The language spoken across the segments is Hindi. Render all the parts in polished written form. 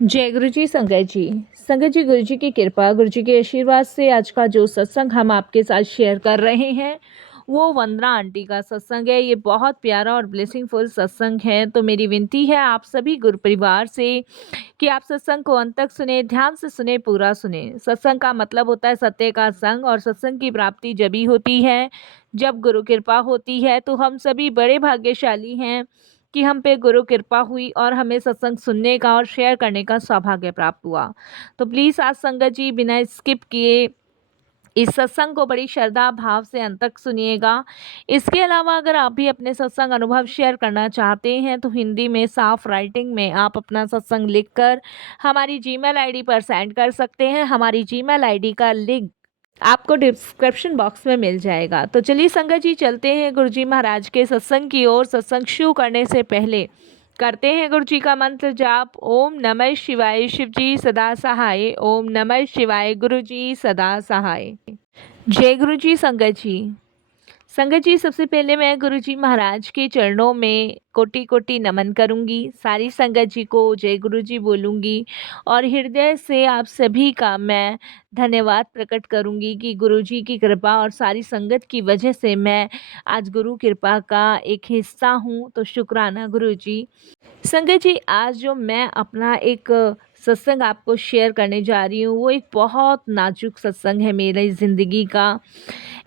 जय गुरु जी संगत जी। संगत जी, गुरु जी की कृपा, गुरु जी के आशीर्वाद से आज का जो सत्संग हम आपके साथ शेयर कर रहे हैं वो वंदना आंटी का सत्संग है। ये बहुत प्यारा और ब्लेसिंगफुल सत्संग है। तो मेरी विनती है आप सभी गुरु परिवार से कि आप सत्संग को अंत तक सुने, ध्यान से सुने, पूरा सुने। सत्संग का मतलब होता है सत्य का संग, और सत्संग की प्राप्ति जब ही होती है जब गुरु कृपा होती है। तो हम सभी बड़े भाग्यशाली हैं कि हम पे गुरु कृपा हुई और हमें सत्संग सुनने का और शेयर करने का सौभाग्य प्राप्त हुआ। तो प्लीज़ आज संगत जी बिना स्किप किए इस सत्संग को बड़ी श्रद्धा भाव से अंत तक सुनिएगा। इसके अलावा अगर आप भी अपने सत्संग अनुभव शेयर करना चाहते हैं तो हिंदी में साफ राइटिंग में आप अपना सत्संग लिखकर हमारी जीमेल आईडी पर सेंड कर सकते हैं। हमारी जीमेल आईडी का लिंक आपको डिस्क्रिप्शन बॉक्स में मिल जाएगा। तो चलिए संगत जी चलते हैं गुरु जी महाराज के सत्संग की ओर। सत्संग शुरू करने से पहले करते हैं गुरु जी का मंत्र जाप। ओम नमः शिवाय, शिव जी सदा सहाय। ओम नमः शिवाय, गुरु जी सदा सहाय। जय गुरु जी संगत जी। संगत जी, सबसे पहले मैं गुरु जी महाराज के चरणों में कोटि कोटि नमन करूंगी। सारी संगत जी को जय गुरु जी बोलूंगी और हृदय से आप सभी का मैं धन्यवाद प्रकट करूंगी कि गुरु जी की कृपा और सारी संगत की वजह से मैं आज गुरु कृपा का एक हिस्सा हूं। तो शुक्राना गुरु जी। संगत जी, आज जो मैं अपना एक सत्संग आपको शेयर करने जा रही हूँ वो एक बहुत नाजुक सत्संग है मेरी ज़िंदगी का।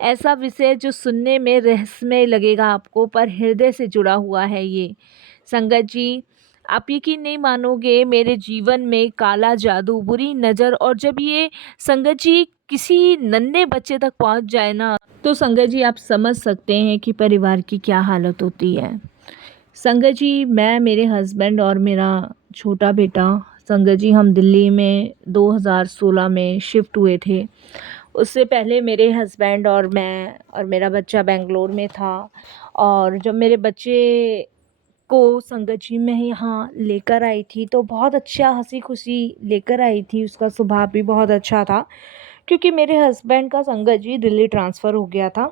ऐसा विषय जो सुनने में रहस्यमय लगेगा आपको, पर हृदय से जुड़ा हुआ है ये। संगत जी, आप यकीन नहीं मानोगे, मेरे जीवन में काला जादू, बुरी नज़र, और जब ये संगत जी किसी नन्हे बच्चे तक पहुंच जाए ना, तो संगत जी आप समझ सकते हैं कि परिवार की क्या हालत होती है। संगत जी, मैं, मेरे हस्बैंड और मेरा छोटा बेटा, संगत जी हम दिल्ली में 2016 में शिफ्ट हुए थे। उससे पहले मेरे हस्बैंड और मैं और मेरा बच्चा बेंगलोर में था। और जब मेरे बच्चे को संगत जी मैं यहाँ लेकर आई थी तो बहुत अच्छा हंसी खुशी लेकर आई थी। उसका स्वभाव भी बहुत अच्छा था क्योंकि मेरे हस्बैंड का संगत जी दिल्ली ट्रांसफ़र हो गया था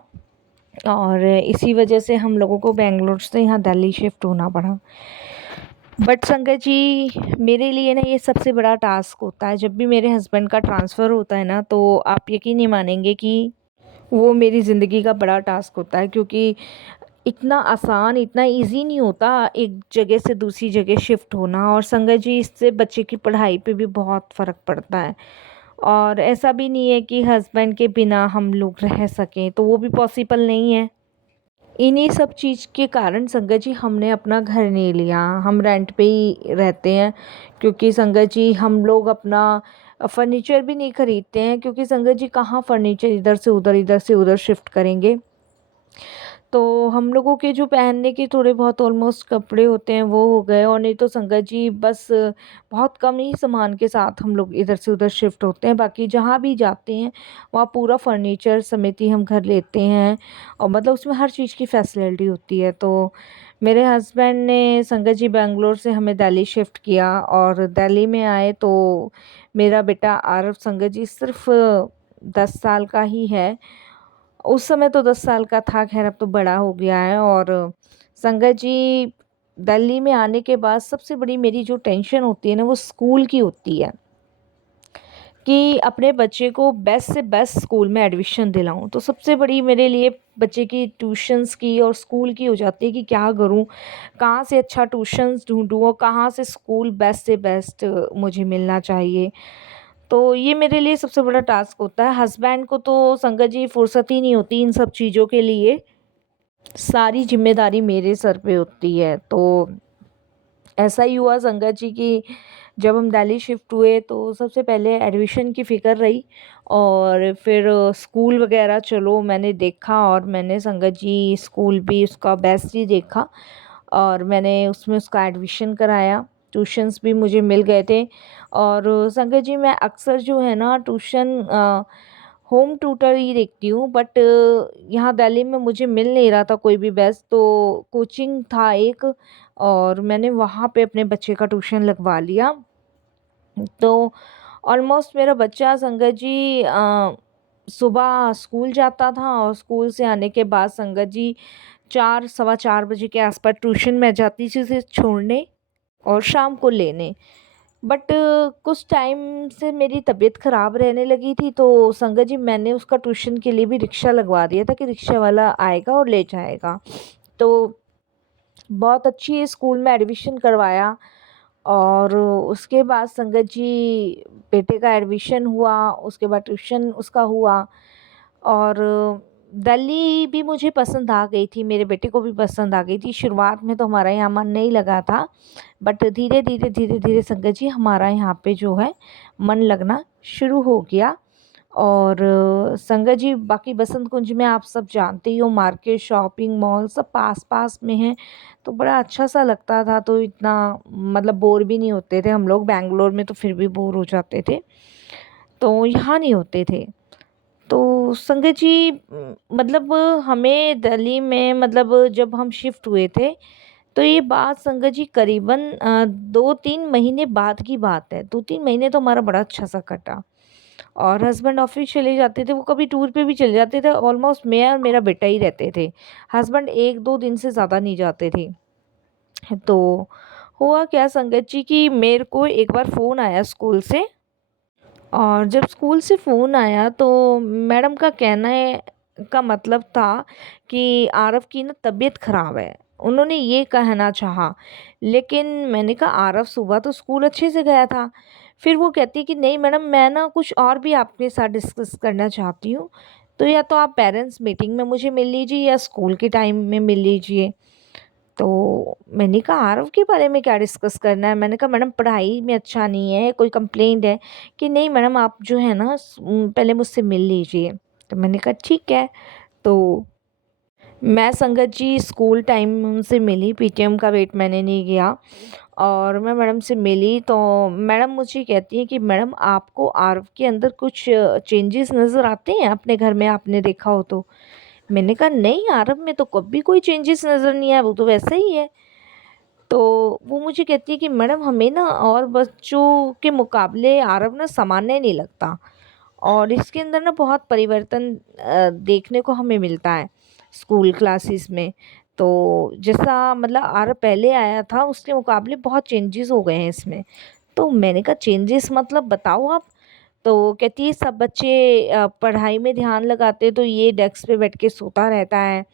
और इसी वजह से हम लोगों को बेंगलोर से यहाँ दिल्ली शिफ्ट होना पड़ा। बट संगत जी, मेरे लिए ना ये सबसे बड़ा टास्क होता है। जब भी मेरे हस्बैंड का ट्रांसफ़र होता है ना, तो आप यकीन नहीं मानेंगे कि वो मेरी ज़िंदगी का बड़ा टास्क होता है, क्योंकि इतना आसान, इतना इजी नहीं होता एक जगह से दूसरी जगह शिफ्ट होना। और संगत जी, इससे बच्चे की पढ़ाई पे भी बहुत फ़र्क पड़ता है। और ऐसा भी नहीं है कि हस्बैंड के बिना हम लोग रह सकें, तो वो भी पॉसिबल नहीं है। इन्हीं सब चीज़ के कारण संगत जी हमने अपना घर नहीं लिया, हम रेंट पे ही रहते हैं। क्योंकि संगत जी हम लोग अपना फर्नीचर भी नहीं खरीदते हैं, क्योंकि संगत जी कहाँ फर्नीचर इधर से उधर शिफ्ट करेंगे। तो हम लोगों के जो पहनने के थोड़े बहुत ऑलमोस्ट कपड़े होते हैं वो हो गए, और नहीं तो संगत जी बस बहुत कम ही सामान के साथ हम लोग इधर से उधर शिफ्ट होते हैं। बाकी जहाँ भी जाते हैं वहाँ पूरा फर्नीचर समेत ही हम घर लेते हैं, और मतलब उसमें हर चीज़ की फैसिलिटी होती है। तो मेरे हस्बैंड ने संगत जी बेंगलोर से हमें दिल्ली शिफ्ट किया, और दिल्ली में आए तो मेरा बेटा आरव संगत जी सिर्फ 10 साल का ही है। उस समय तो 10 साल का था, ख़ैर अब तो बड़ा हो गया है। और संगत जी, दिल्ली में आने के बाद सबसे बड़ी मेरी जो टेंशन होती है ना, वो स्कूल की होती है कि अपने बच्चे को बेस्ट से बेस्ट स्कूल में एडमिशन दिलाऊं। तो सबसे बड़ी मेरे लिए बच्चे की ट्यूशन्स की और स्कूल की हो जाती है कि क्या करूं, कहाँ से अच्छा ट्यूशन्स ढूंढूं और कहाँ से स्कूल बेस्ट से बेस्ट मुझे मिलना चाहिए। तो ये मेरे लिए सबसे बड़ा टास्क होता है। हस्बैंड को तो संगत जी फुर्सत ही नहीं होती इन सब चीज़ों के लिए, सारी जिम्मेदारी मेरे सर पे होती है। तो ऐसा ही हुआ संगत जी कि जब हम दिल्ली शिफ्ट हुए तो सबसे पहले एडमिशन की फ़िक्र रही, और फिर स्कूल वगैरह चलो मैंने देखा, और मैंने संगत जी स्कूल भी उसका बेस्ट ही देखा, और मैंने उसमें उसका एडमिशन कराया। ट्यूशन्स भी मुझे मिल गए थे। और संगत जी मैं अक्सर जो है ना ट्यूशन होम ट्यूटर ही देखती हूँ, बट यहाँ दिल्ली में मुझे मिल नहीं रहा था कोई भी बेस्ट। तो कोचिंग था एक, और मैंने वहाँ पे अपने बच्चे का ट्यूशन लगवा लिया। तो ऑलमोस्ट मेरा बच्चा संगत जी सुबह स्कूल जाता था, और स्कूल से आने के बाद संगत जी 4 सवा 4 बजे के आसपास ट्यूशन में जाती थी उसे छोड़ने और शाम को लेने। बट कुछ टाइम से मेरी तबीयत ख़राब रहने लगी थी, तो संगत जी मैंने उसका ट्यूशन के लिए भी रिक्शा लगवा दिया था कि रिक्शा वाला आएगा और ले जाएगा। तो बहुत अच्छी स्कूल में एडमिशन करवाया और उसके बाद संगत जी बेटे का एडमिशन हुआ, उसके बाद ट्यूशन उसका हुआ और दिल्ली भी मुझे पसंद आ गई थी, मेरे बेटे को भी पसंद आ गई थी। शुरुआत में तो हमारा यहाँ मन नहीं लगा था, बट धीरे-धीरे संगत जी हमारा यहाँ पे जो है मन लगना शुरू हो गया। और संगत जी बाकी बसंत कुंज में आप सब जानते ही हो, मार्केट, शॉपिंग मॉल सब पास-पास में हैं, तो बड़ा अच्छा-सा लगता था। तो इतना मतलब बोर भी नहीं होते थे हम लोग, बैंगलोर में तो फिर भी बोर हो जाते थे, तो यहाँ नहीं होते थे। तो संगत जी मतलब हमें दिल्ली में मतलब जब हम शिफ्ट हुए थे, तो ये बात संगत जी करीबन 2-3 महीने बाद की बात है। 2-3 महीने तो हमारा बड़ा अच्छा-सा कटा और हस्बैंड ऑफ़िस चले जाते थे, वो कभी टूर पे भी चले जाते थे, ऑलमोस्ट मैं और मेरा बेटा ही रहते थे। हस्बैंड 1-2 दिन से ज़्यादा नहीं जाते थे। तो हुआ क्या संगत जी कि मेरे को एक बार फ़ोन आया स्कूल से और जब स्कूल से फ़ोन आया तो मैडम का कहने का मतलब था कि आरव की ना तबीयत ख़राब है। उन्होंने ये कहना चाहा, लेकिन मैंने कहा आरव सुबह तो स्कूल अच्छे से गया था। फिर वो कहती है कि नहीं मैडम मैं ना कुछ और भी आपके साथ डिस्कस करना चाहती हूँ। तो या तो आप पेरेंट्स मीटिंग में मुझे मिल लीजिए या स्कूल के टाइम में मिल लीजिए। तो मैंने कहा आरव के बारे में क्या डिस्कस करना है? मैंने कहा मैडम पढ़ाई में अच्छा नहीं है, कोई कंप्लेंट है? कि नहीं मैडम आप जो है ना पहले मुझसे मिल लीजिए। तो मैंने कहा ठीक है। तो मैं संगत जी स्कूल टाइम में उनसे मिली, पीटीएम का वेट मैंने नहीं किया और मैं मैडम से मिली तो मैडम मुझे कहती हैं कि मैडम आपको आरव के अंदर कुछ चेंजेस नज़र आते हैं अपने घर में आपने देखा हो तो? मैंने कहा नहीं आरव में तो कभी कोई चेंजेस नज़र नहीं आया, वो तो वैसा ही है। तो वो मुझे कहती है कि मैडम हमें ना और बच्चों के मुकाबले आरव ना सामान्य नहीं लगता और इसके अंदर ना बहुत परिवर्तन देखने को हमें मिलता है स्कूल क्लासेस में। तो जैसा मतलब आरव पहले आया था उसके मुकाबले बहुत चेंजेस हो गए हैं इसमें। तो मैंने कहा चेंजेस मतलब बताओ आप? तो कहती है सब बच्चे पढ़ाई में ध्यान लगाते तो ये डेस्क पे बैठ के सोता रहता है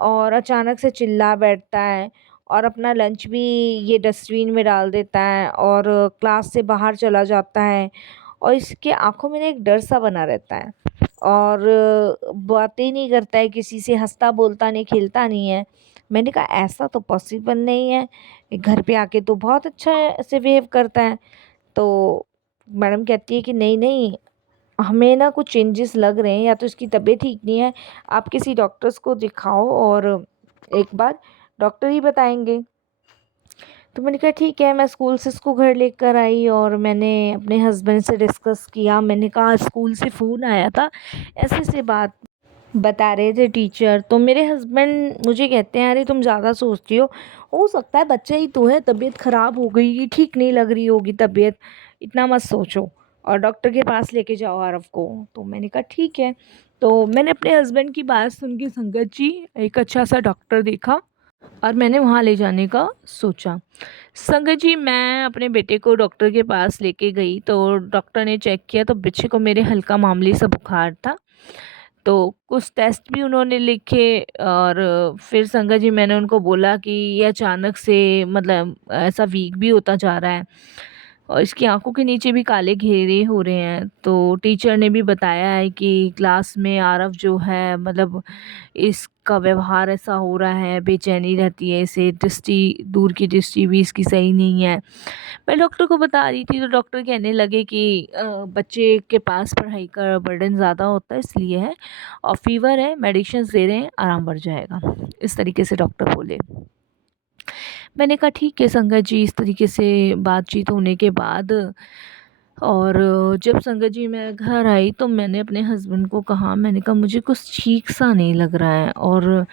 और अचानक से चिल्ला बैठता है और अपना लंच भी ये डस्टबिन में डाल देता है और क्लास से बाहर चला जाता है और इसके आँखों में ना एक डर सा बना रहता है और बातें नहीं करता है किसी से, हँसता बोलता नहीं, खेलता नहीं है। मैंने कहा ऐसा तो पॉसिबल नहीं है, घर पे आके तो बहुत अच्छा से बिहेव करता है। तो मैडम कहती है कि नहीं, हमें ना कुछ चेंजेस लग रहे हैं या तो इसकी तबीयत ठीक नहीं है, आप किसी डॉक्टर्स को दिखाओ और एक बार डॉक्टर ही बताएँगे। तो मैंने कहा ठीक है, मैं स्कूल से इसको घर लेकर आई और मैंने अपने हस्बैंड से डिस्कस किया। मैंने कहा स्कूल से फ़ोन आया था, ऐसे-ऐसे बात बता रहे थे टीचर। तो मेरे हस्बैंड मुझे कहते हैं अरे तुम ज़्यादा सोचती हो सकता है बच्चा ही तो है, तबीयत ख़राब हो गई, ये ठीक नहीं लग रही होगी तबीयत, इतना मत सोचो और डॉक्टर के पास लेके जाओ आरव को। तो मैंने कहा ठीक है। तो मैंने अपने हस्बैंड की बात सुन के संगत जी एक अच्छा सा डॉक्टर देखा और मैंने वहाँ ले जाने का सोचा। संगत जी मैं अपने बेटे को डॉक्टर के पास लेके गई तो डॉक्टर ने चेक किया तो बच्चे को मेरे हल्का मामूली सा बुखार था। तो कुछ टेस्ट भी उन्होंने लिखे और फिर संगत जी मैंने उनको बोला कि ये अचानक से मतलब ऐसा वीक भी होता जा रहा है और इसकी आंखों के नीचे भी काले घेरे हो रहे हैं। तो टीचर ने भी बताया है कि क्लास में आरव जो है मतलब इसका व्यवहार ऐसा हो रहा है, बेचैनी रहती है इसे, दृष्टि दूर की दृष्टि भी इसकी सही नहीं है। मैं डॉक्टर को बता रही थी तो डॉक्टर कहने लगे कि बच्चे के पास पढ़ाई का बर्डन ज़्यादा होता है इसलिए है और फीवर है, मेडिसिन्स दे रहे हैं, आराम बढ़ जाएगा। इस तरीके से डॉक्टर बोले। मैंने कहा ठीक है संगत जी, इस तरीके से बातचीत होने के बाद और जब संगत जी मैं घर आई तो मैंने अपने हस्बैंड को कहा, मैंने कहा मुझे कुछ ठीक सा नहीं लग रहा है और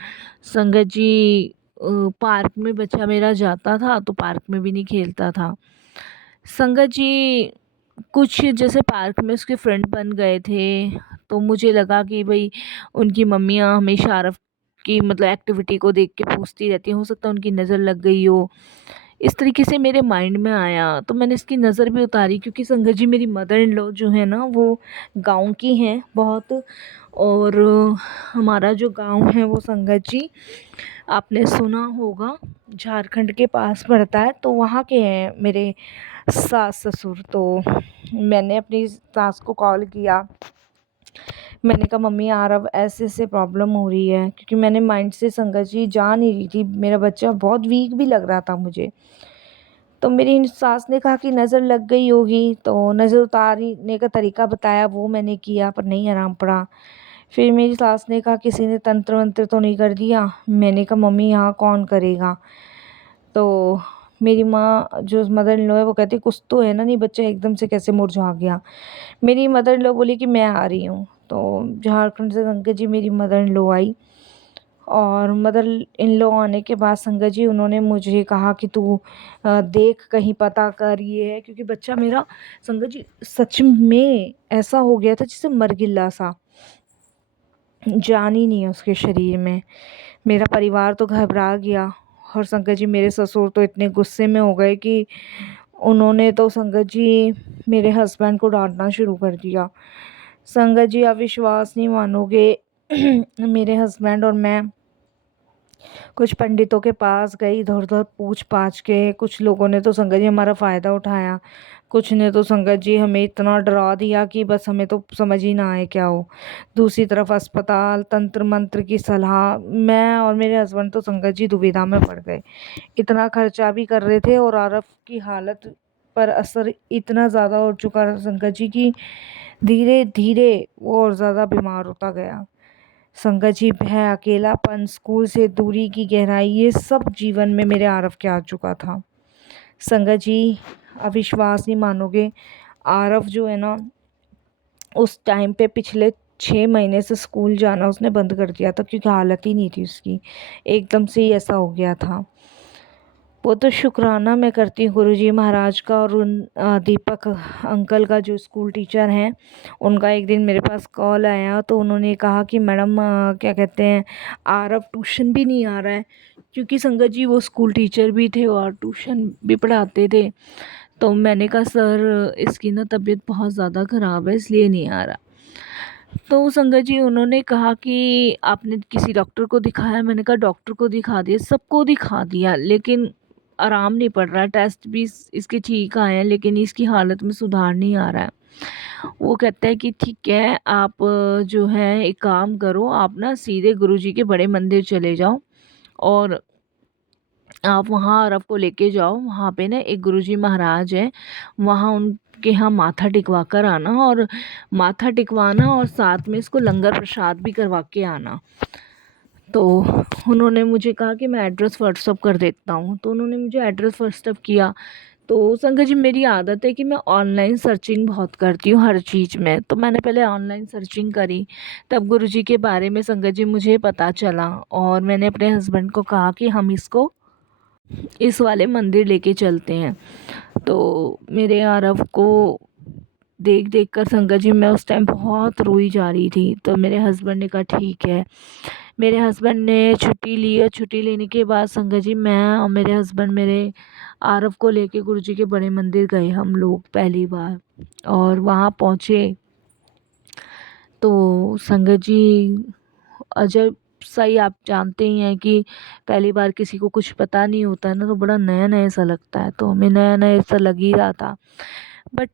संगत जी पार्क में बच्चा मेरा जाता था तो पार्क में भी नहीं खेलता था। संगत जी कुछ जैसे पार्क में उसके फ्रेंड बन गए थे, तो मुझे लगा कि भई उनकी मम्मियाँ हमेशा आरव की मतलब एक्टिविटी को देख के पूछती रहती हैं, हो सकता है उनकी नज़र लग गई हो इस तरीके से मेरे माइंड में आया, तो मैंने इसकी नज़र भी उतारी, क्योंकि संगत जी मेरी मदर इन लॉ जो है ना वो गाँव की हैं बहुत। और हमारा जो गांव है वो संगत जी, आपने सुना होगा, झारखंड के पास पड़ता है। तो वहाँ के हैं मेरे सास ससुर। तो मैंने अपनी सास को कॉल किया, मैंने कहा मम्मी आरव ऐसे ऐसे प्रॉब्लम हो रही है, क्योंकि मैंने माइंड से संगत जी जा नहीं रही थी, मेरा बच्चा बहुत वीक भी लग रहा था मुझे। तो मेरी सास ने कहा कि नज़र लग गई होगी, तो नज़र उतारने का तरीका बताया, वो मैंने किया पर नहीं आराम पड़ा। फिर मेरी सास ने कहा किसी ने तंत्र मंत्र तो नहीं कर दिया। मैंने कहा मम्मी यहाँ कौन करेगा। तो मेरी माँ जो मदर इन लॉ है वो कहती कुछ तो है ना, नहीं बच्चा एकदम से कैसे मुरझा गया। मेरी मदर इन लॉ बोली कि मैं आ रही हूँ। तो झारखंड से संगत जी मेरी मदर इन लॉ आई, और मदर इन लॉ आने के बाद संगत जी उन्होंने मुझे कहा कि तू देख कहीं पता कर ये है, क्योंकि बच्चा मेरा संगत जी सच में ऐसा हो गया था जैसे मरगिल्ला सा, जान ही नहीं है उसके शरीर में। मेरा परिवार तो घबरा गया, और संगत जी मेरे ससुर तो इतने गुस्से में हो गए कि उन्होंने तो संगत जी मेरे हस्बैंड को डांटना शुरू कर दिया। संगत जी आप विश्वास नहीं मानोगे मेरे हस्बैंड और मैं कुछ पंडितों के पास गई, इधर उधर पूछ पाछ के। कुछ लोगों ने तो संगत जी हमारा फ़ायदा उठाया, कुछ ने तो संगत जी हमें इतना डरा दिया कि बस हमें तो समझ ही ना आए क्या हो। दूसरी तरफ अस्पताल, तंत्र मंत्र की सलाह, मैं और मेरे हस्बैंड तो संगत जी दुविधा में पड़ गए। इतना खर्चा भी कर रहे थे और आरव की हालत पर असर इतना ज़्यादा हो चुका था संगत जी की धीरे धीरे वो और ज़्यादा बीमार होता गया। संगत जी भय, अकेलापन, स्कूल से दूरी की गहराई, ये सब जीवन में मेरे आरव के आ चुका था। संगत जी आप विश्वास नहीं मानोगे, आरव जो है ना उस टाइम पे पिछले 6 महीने से स्कूल जाना उसने बंद कर दिया था, क्योंकि हालत ही नहीं थी उसकी, एकदम से ही ऐसा हो गया था। वो तो शुक्राना मैं करती हूँ गुरुजी महाराज का, और उन दीपक अंकल का जो स्कूल टीचर हैं उनका। एक दिन मेरे पास कॉल आया तो उन्होंने कहा कि मैडम क्या कहते हैं आरव ट्यूशन भी नहीं आ रहा है, क्योंकि संगत जी वो स्कूल टीचर भी थे और ट्यूशन भी पढ़ाते थे। तो मैंने कहा सर इसकी ना तबीयत बहुत ज़्यादा ख़राब है इसलिए नहीं आ रहा। तो संगत जी उन्होंने कहा कि आपने किसी डॉक्टर को दिखाया? मैंने कहा डॉक्टर को दिखा दिया, सबको दिखा दिया, लेकिन आराम नहीं पड़ रहा है। टेस्ट भी इसके ठीक आए हैं, लेकिन इसकी हालत में सुधार नहीं आ रहा है। वो कहता है कि ठीक है आप जो है एक काम करो, आप ना सीधे गुरुजी के बड़े मंदिर चले जाओ और आप वहाँ आरव को लेके जाओ। वहाँ पे ना एक गुरुजी महाराज हैं, वहाँ उनके यहाँ माथा टिकवा कर आना, और माथा टिकवाना और साथ में इसको लंगर प्रसाद भी करवा के आना। तो उन्होंने मुझे कहा कि मैं एड्रेस व्हाट्सअप कर देता हूँ, तो उन्होंने मुझे एड्रेस व्हाट्सअप किया। तो संगत जी मेरी आदत है कि मैं ऑनलाइन सर्चिंग बहुत करती हूँ हर चीज़ में, तो मैंने पहले ऑनलाइन सर्चिंग करी, तब गुरुजी के बारे में संगत जी मुझे पता चला, और मैंने अपने हस्बैंड को कहा कि हम इसको इस वाले मंदिर लेके चलते हैं। तो मेरे आरव को देख देख कर संगत जी मैं उस टाइम बहुत रोई जा रही थी। तो मेरे हस्बैंड ने कहा ठीक है। मेरे हस्बैंड ने छुट्टी ली, और छुट्टी लेने के बाद संगत जी मैं और मेरे हस्बैंड मेरे आरव को लेके गुरुजी के बड़े मंदिर गए हम लोग पहली बार। और वहाँ पहुँचे तो संगत जी अजब सा ही, आप जानते ही हैं कि पहली बार किसी को कुछ पता नहीं होता है ना, तो बड़ा नया नया सा लगता है। तो हमें नया नया सा लग ही रहा था। बट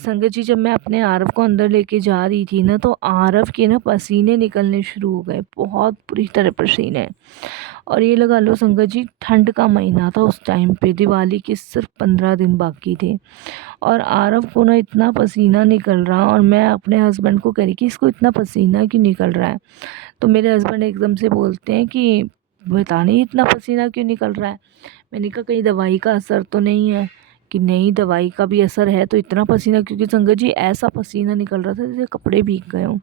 संगत जी जब मैं अपने आरव को अंदर लेके जा रही थी ना, तो आरव के ना पसीने निकलने शुरू हो गए, बहुत बुरी तरह पसीने। और ये लगा लो संगत जी ठंड का महीना था उस टाइम पे, दिवाली के सिर्फ 15 दिन बाकी थे, और आरव को ना इतना पसीना निकल रहा, और मैं अपने हस्बैंड को कह रही कि इसको इतना पसीना क्यों निकल रहा है। तो मेरे हस्बैंड एकदम से बोलते हैं कि पता नहीं इतना पसीना क्यों निकल रहा है। मैंने कहा कहीं दवाई का असर तो नहीं है? कि नहीं दवाई का भी असर है तो इतना पसीना, क्योंकि संगत जी ऐसा पसीना निकल रहा था जैसे कपड़े भीग गए हों।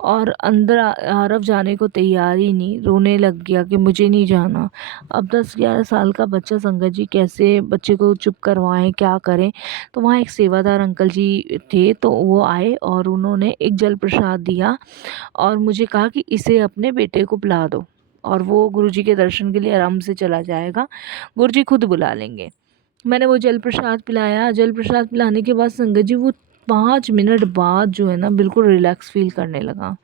और अंदर आरव जाने को तैयार ही नहीं, रोने लग गया कि मुझे नहीं जाना। अब 10-11 साल का बच्चा, संगत जी कैसे बच्चे को चुप करवाएं, क्या करें। तो वहाँ एक सेवादार अंकल जी थे, तो वो आए और उन्होंने एक जल प्रसाद दिया और मुझे कहा कि इसे अपने बेटे को पिला दो। और वो गुरुजी के दर्शन के लिए आराम से चला जाएगा, गुरुजी खुद बुला लेंगे। मैंने वो जल प्रसाद पिलाया। जल प्रसाद पिलाने के बाद संगत जी वो 5 मिनट बाद जो है ना बिल्कुल रिलैक्स फील करने लगा।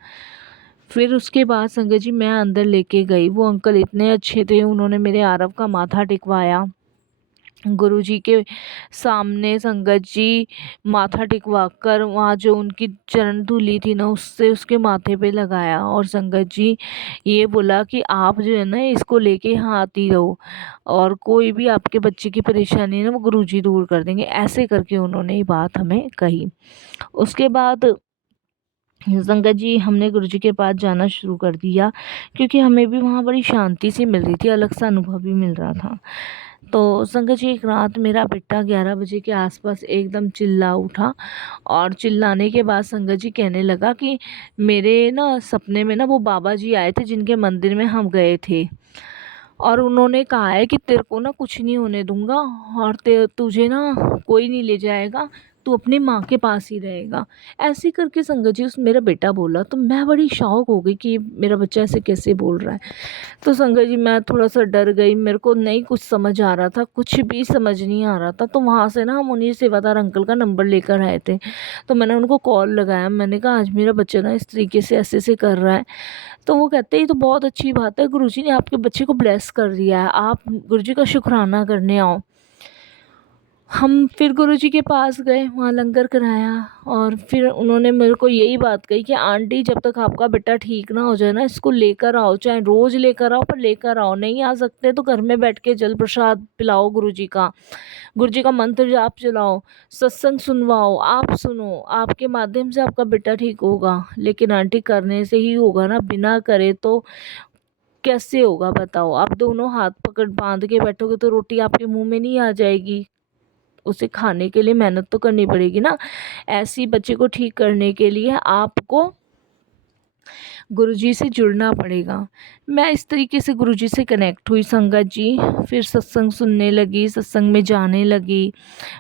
फिर उसके बाद संगत जी मैं अंदर लेके गई। वो अंकल इतने अच्छे थे, उन्होंने मेरे आरव का माथा टिकवाया। गुरुजी के सामने संगत जी माथा टिकवाकर वहाँ जो उनकी चरण धूली थी ना उससे उसके माथे पे लगाया, और संगत जी ये बोला कि आप जो है ना इसको लेके यहाँ आती रहो, और कोई भी आपके बच्चे की परेशानी है ना वो गुरुजी दूर कर देंगे। ऐसे करके उन्होंने ये बात हमें कही। उसके बाद संगत जी हमने गुरुजी के पास जाना शुरू कर दिया, क्योंकि हमें भी वहाँ बड़ी शांति सी मिल रही थी, अलग सा अनुभव भी मिल रहा था। तो संगत जी एक रात मेरा बेटा 11 बजे के आसपास एकदम चिल्ला उठा, और चिल्लाने के बाद संगत जी कहने लगा कि मेरे ना सपने में ना वो बाबा जी आए थे जिनके मंदिर में हम गए थे, और उन्होंने कहा है कि तेरे को ना कुछ नहीं होने दूंगा, और तुझे ना कोई नहीं ले जाएगा, तू अपनी माँ के पास ही रहेगा। ऐसे करके संगत जी उस मेरा बेटा बोला। तो मैं बड़ी शॉक हो गई कि मेरा बच्चा ऐसे कैसे बोल रहा है। तो संगत जी मैं थोड़ा सा डर गई, मेरे को नहीं कुछ समझ आ रहा था, कुछ भी समझ नहीं आ रहा था। तो वहाँ से ना हम उन्हीं सेवादार अंकल का नंबर लेकर आए थे। तो मैंने उनको कॉल लगाया, मैंने कहा आज मेरा बच्चा ना इस तरीके से ऐसे कर रहा है। तो वो कहते हैं ये तो बहुत अच्छी बात है, गुरुजी ने आपके बच्चे को ब्लेस कर दिया है, आप गुरुजी का शुक्राना करने आओ। हम फिर गुरुजी के पास गए, वहाँ लंगर कराया, और फिर उन्होंने मेरे को यही बात कही कि आंटी जब तक आपका बेटा ठीक ना हो जाए ना इसको लेकर आओ, चाहे रोज़ लेकर आओ पर लेकर आओ, नहीं आ सकते तो घर में बैठ के जल प्रसाद पिलाओ गुरुजी का मंत्र जाप चलाओ, सत्संग सुनवाओ, आप सुनो, आपके माध्यम से आपका बेटा ठीक होगा। लेकिन आंटी करने से ही होगा ना, बिना करे तो कैसे होगा बताओ। आप दोनों हाथ पकड़ बांध के बैठोगे तो रोटी आपके मुंह में नहीं आ जाएगी, उसे खाने के लिए मेहनत तो करनी पड़ेगी ना। ऐसी बच्चे को ठीक करने के लिए आपको गुरुजी से जुड़ना पड़ेगा। मैं इस तरीके से गुरुजी से कनेक्ट हुई संगत जी। फिर सत्संग सुनने लगी, सत्संग में जाने लगी,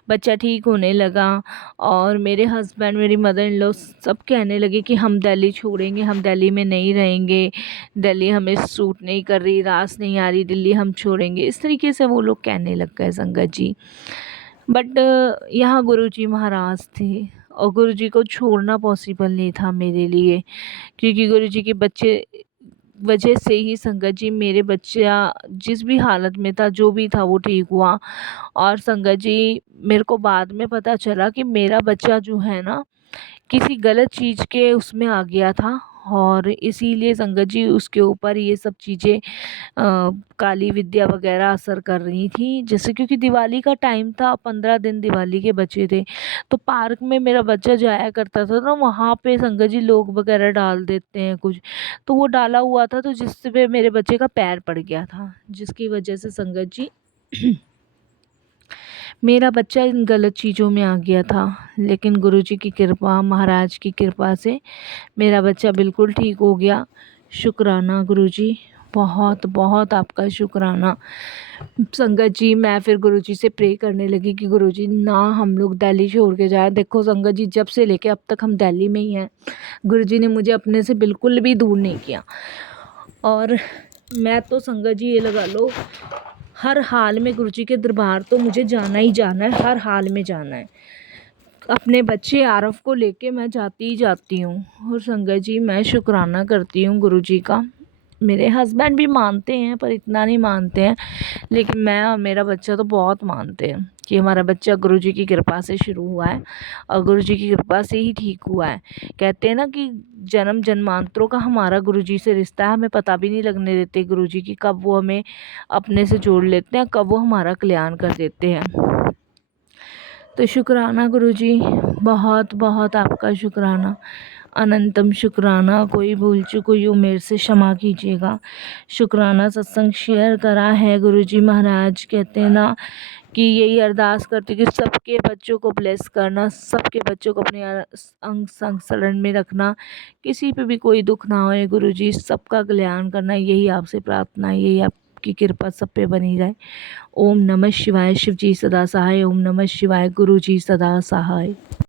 बच्चा ठीक होने लगा, और मेरे हस्बैंड मेरी मदर इन लॉ सब कहने लगे कि हम दिल्ली छोड़ेंगे, हम दिल्ली में नहीं रहेंगे, दिल्ली हमें सूट नहीं कर रही, रास नहीं आ रही, दिल्ली हम छोड़ेंगे। इस तरीके से वो लोग कहने लग गए संगत जी। बट यहाँ गुरुजी महाराज थे, और गुरुजी को छोड़ना पॉसिबल नहीं था मेरे लिए, क्योंकि गुरुजी के बच्चे वजह से ही संगत जी मेरे बच्चा जिस भी हालत में था जो भी था वो ठीक हुआ। और संगत जी मेरे को बाद में पता चला कि मेरा बच्चा जो है ना किसी गलत चीज़ के उसमें आ गया था, और इसीलिए संगत जी उसके ऊपर ये सब चीज़ें काली विद्या वगैरह असर कर रही थी। जैसे क्योंकि दिवाली का टाइम था, 15 दिन दिवाली के बचे थे, तो पार्क में मेरा बच्चा जाया करता था ना, वहाँ पे संगत जी लोग वगैरह डाल देते हैं कुछ, तो वो डाला हुआ था, तो जिससे मेरे बच्चे का पैर पड़ गया था, जिसकी वजह से संगत जी मेरा बच्चा इन गलत चीज़ों में आ गया था। लेकिन गुरुजी की कृपा, महाराज की कृपा से मेरा बच्चा बिल्कुल ठीक हो गया। शुक्राना गुरुजी, बहुत बहुत आपका शुक्राना। संगत जी मैं फिर गुरुजी से प्रे करने लगी कि गुरुजी ना हम लोग दिल्ली छोड़ के जाए। देखो संगत जी जब से लेके अब तक हम दिल्ली में ही हैं, गुरुजी ने मुझे अपने से बिल्कुल भी दूर नहीं किया। और मैं तो संगत जी ये लगा लो हर हाल में गुरुजी के दरबार तो मुझे जाना ही जाना है, हर हाल में जाना है। अपने बच्चे आरव को लेके मैं जाती ही जाती हूँ। और संगत जी मैं शुक्राना करती हूँ गुरुजी का। मेरे हस्बैंड भी मानते हैं पर इतना नहीं मानते हैं, लेकिन मैं और मेरा बच्चा तो बहुत मानते हैं कि हमारा बच्चा गुरुजी की कृपा से शुरू हुआ है और गुरुजी की कृपा से ही ठीक हुआ है। कहते हैं ना कि जन्म जन्मांतरों का हमारा गुरुजी से रिश्ता है, हमें पता भी नहीं लगने देते गुरुजी की, कब वो हमें अपने से जोड़ लेते हैं, कब वो हमारा कल्याण कर देते हैं। तो शुक्राना गुरुजी, बहुत बहुत आपका शुक्राना, अनंतम शुक्राना। कोई भूल चूक हुई हो मेरे से क्षमा कीजिएगा। शुक्राना सत्संग शेयर करा है गुरुजी महाराज। कहते हैं ना कि यही अरदास करती कि सबके बच्चों को ब्लेस करना, सबके बच्चों को अपने अंग संग शरण में रखना, किसी पे भी कोई दुख ना होए गुरुजी, सबका कल्याण करना, यही आपसे प्रार्थना है, यही आपकी कृपा सब पे बनी रहे। ओम नमः शिवाय। शिव जी सदा सहाय। ओम नमः शिवाय। गुरु जी सदा सहाय।